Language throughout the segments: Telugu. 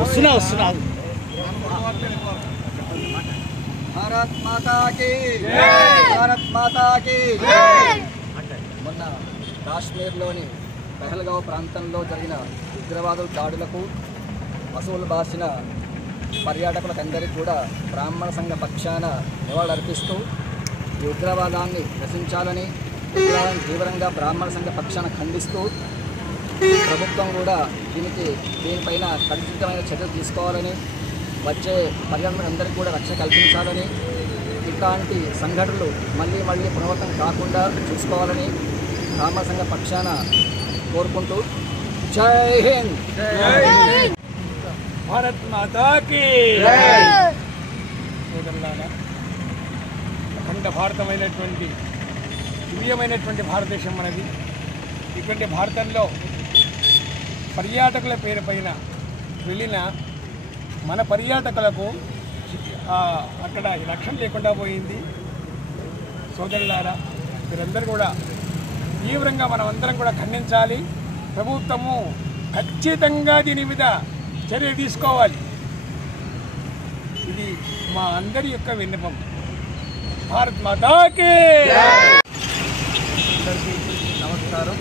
వస్తున్నా భారత్ మాతా కీ భారత్ మాతా కీ మొన్న కాశ్మీర్లోని పెహల్గావ్ ప్రాంతంలో జరిగిన ఉగ్రవాదుల దాడులకు అసూలు బాసిన పర్యాటకులకందరికీ కూడా బ్రాహ్మణ సంఘ పక్షాన నివాళులర్పిస్తూ ఈ ఉగ్రవాదాన్ని నశించాలని ఉగ్రవాదాన్ని తీవ్రంగా బ్రాహ్మణ సంఘ పక్షాన ఖండిస్తూ ప్రభుత్వం కూడా దీనిపైన ఖచ్చితమైన చర్యలు తీసుకోవాలని వచ్చే పర్యాటకులందరికీ కూడా రక్షణ కల్పించాలని ఇట్లాంటి సంఘటనలు మళ్ళీ పునరావృతం కాకుండా చూసుకోవాలని బ్రాహ్మణ సంఘ పక్షాన కోరుకుంటూ జై హింద్ భారత్ మాతా కీ అఖండ భారతమైనటువంటి దివ్యమైనటువంటి భారతదేశం మనది. ఇటువంటి భారతంలో పర్యాటకుల పేరు పైన వెళ్ళిన మన పర్యాటకులకు అక్కడ రక్షణ లేకుండా పోయింది. సోదరులారా, మీరందరూ కూడా తీవ్రంగా మనమందరం కూడా ఖండించాలి. ప్రభుత్వము ఖచ్చితంగా దీని మీద చర్య తీసుకోవాలి. ఇది మా అందరి యొక్క విన్నపం. భారత్ మాతా కీ. అందరికీ నమస్కారం.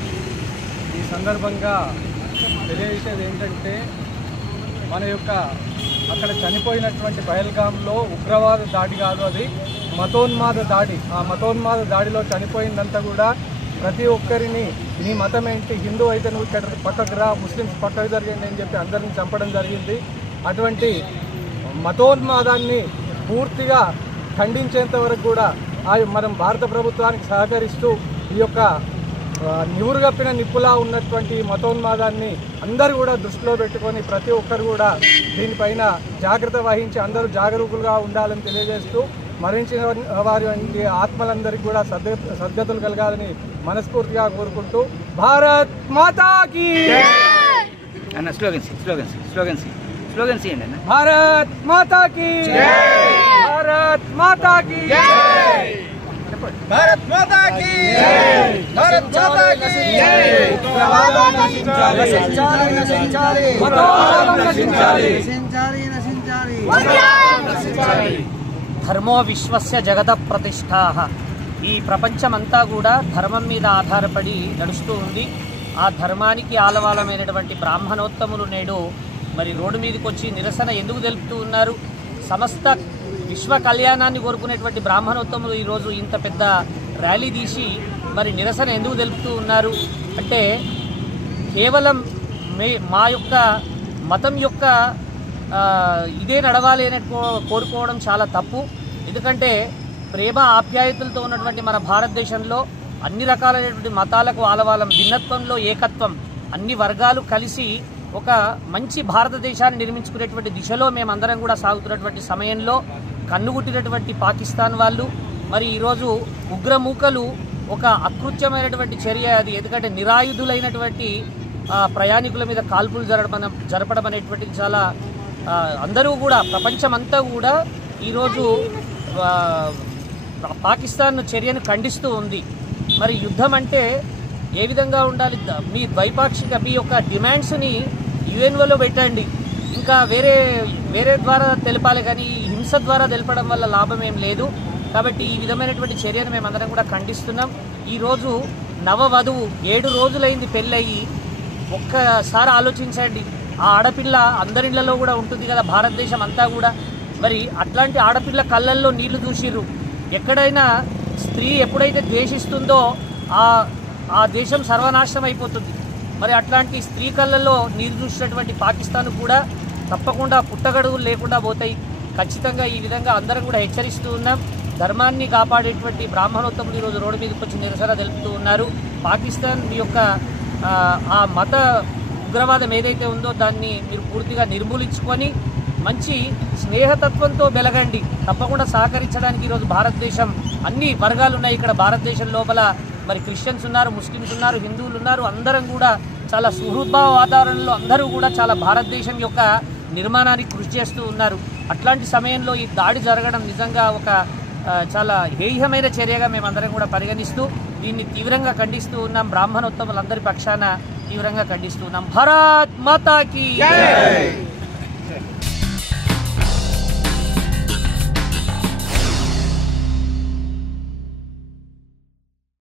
ఈ సందర్భంగా తెలియజేసేది ఏంటంటే, మన యొక్క అక్కడ చనిపోయినటువంటి పహల్గామ్లో ఉగ్రవాద దాడి కాదు, అది మతోన్మాద దాడి. ఆ మతోన్మాద దాడిలో చనిపోయిందంతా కూడా ప్రతి ఒక్కరిని నీ మతం ఏంటి, హిందూ అయితే నువ్వు ఇక్కడ పక్కకు రా, ముస్లిమ్స్ పక్కకు జరిగింది అని చెప్పి అందరిని చంపడం జరిగింది. అటువంటి మతోన్మాదాన్ని పూర్తిగా ఖండించేంత వరకు కూడా మనం భారత ప్రభుత్వానికి సహకరిస్తూ ఈ యొక్క నివురుగప్పిన నిప్పులా ఉన్నటువంటి మతోన్మాదాన్ని అందరూ కూడా దృష్టిలో పెట్టుకొని ప్రతి ఒక్కరు కూడా దీనిపైన జాగ్రత్త వహించి అందరూ జాగరూకులుగా ఉండాలని తెలియజేస్తూ, మరణించిన వారి ఆత్మలందరికీ కూడా సద్గతులు కలగాలని మనస్ఫూర్తిగా కోరుకుంటూ భారత్ మాతా కీ. స్లోగన్స్ ఏంటన్నా? భారత్ మాతా కీ, భారత్ మాతా కీ, భారత్ మాతా కీ, భారత్ మాతా కీ. ధర్మో విశ్వస్య జగత ప్రతిష్ఠాః. ఈ ప్రపంచమంతా కూడా ధర్మం మీద ఆధారపడి నడుస్తూ ఉంది. ఆ ధర్మానికి ఆలవాలమైనటువంటి బ్రాహ్మణోత్తములు నేడు మరి రోడ్డు మీదకి వచ్చి నిరసన ఎందుకు తెలుపుతూ ఉన్నారు? సమస్త విశ్వ కళ్యాణాన్ని కోరుకునేటువంటి బ్రాహ్మణోత్తములు ఈరోజు ఇంత పెద్ద ర్యాలీ తీసి మరి నిరసన ఎందుకు తెలుపుతూ ఉన్నారు అంటే, కేవలం మా యొక్క మతం యొక్క ఇదే నడవాలి అని కోరుకోవడం చాలా తప్పు. ఎందుకంటే ప్రేమ ఆప్యాయతలతో ఉన్నటువంటి మన భారతదేశంలో అన్ని రకాలైనటువంటి మతాలకు ఆలవాలం, భిన్నత్వంలో ఏకత్వం, అన్ని వర్గాలు కలిసి ఒక మంచి భారతదేశాన్ని నిర్మించుకునేటువంటి దిశలో మేమందరం కూడా సాగుతున్నటువంటి సమయంలో కన్నుగుట్టినటువంటి పాకిస్తాన్ వాళ్ళు మరి ఈరోజు ఉగ్రమూకలు ఒక అకృత్యమైనటువంటి చర్య అది. ఎందుకంటే నిరాయుధులైనటువంటి ప్రయాణికుల మీద కాల్పులు జరపడం అనేటువంటిది చాలా అందరూ కూడా ప్రపంచమంతా కూడా ఈరోజు పాకిస్తాన్ చర్యను ఖండిస్తూ ఉంది. మరి యుద్ధం అంటే ఏ విధంగా ఉండాలి? మీ ద్వైపాక్షిక మీ యొక్క డిమాండ్స్ని యుఎన్ఓలో పెట్టండి, ఇంకా వేరే ద్వారా తెలపాలి, కానీ హింస ద్వారా తెలపడం వల్ల లాభం ఏం లేదు. కాబట్టి ఈ విధమైనటువంటి చర్యను మేమందరం కూడా ఖండిస్తున్నాం. ఈరోజు నవవధువు 7 రోజులైంది పెళ్ళయి. ఒక్కసారి ఆలోచించండి, ఆ ఆడపిల్ల అందరిళ్లలో కూడా ఉంటుంది కదా భారతదేశం అంతా కూడా. మరి అట్లాంటి ఆడపిల్ల కళ్ళల్లో నీళ్లు చూసిర్రు. ఎక్కడైనా స్త్రీ ఎప్పుడైతే ద్వేషిస్తుందో ఆ దేశం సర్వనాశనం అయిపోతుంది. మరి అట్లాంటి స్త్రీ కళ్ళల్లో నీరు చూసినటువంటి పాకిస్తాన్ కూడా తప్పకుండా పుట్టగడుగులు లేకుండా పోతాయి. ఖచ్చితంగా ఈ విధంగా అందరం కూడా హెచ్చరిస్తూ ఉన్నాం. ధర్మాన్ని కాపాడేటువంటి బ్రాహ్మణోత్తములు ఈరోజు రోడ్డు మీదకి వచ్చి నిరసన తెలుపుతూ ఉన్నారు. పాకిస్తాన్ యొక్క ఆ మత ఉగ్రవాదం ఏదైతే ఉందో దాన్ని మీరు పూర్తిగా నిర్మూలించుకొని మంచి స్నేహతత్వంతో వెలగండి. తప్పకుండా సహకరించడానికి ఈరోజు భారతదేశం అన్ని వర్గాలు ఉన్నాయి. ఇక్కడ భారతదేశం లోపల మరి క్రిస్టియన్స్ ఉన్నారు, ముస్లిమ్స్ ఉన్నారు, హిందువులు ఉన్నారు. అందరం కూడా చాలా సుహృద్భావ వాతావరణంలో అందరూ కూడా చాలా భారతదేశం యొక్క నిర్మాణానికి కృషి చేస్తూ ఉన్నారు. అట్లాంటి సమయంలో ఈ దాడి జరగడం నిజంగా ఒక చాలా హేయమైన చర్యగా మేమందరం కూడా పరిగణిస్తూ దీన్ని తీవ్రంగా ఖండిస్తూ ఉన్నాం. బ్రాహ్మణోత్తములందరి పక్షాన తీవ్రంగా ఖండిస్తున్నాం. భారత్ మాతాకి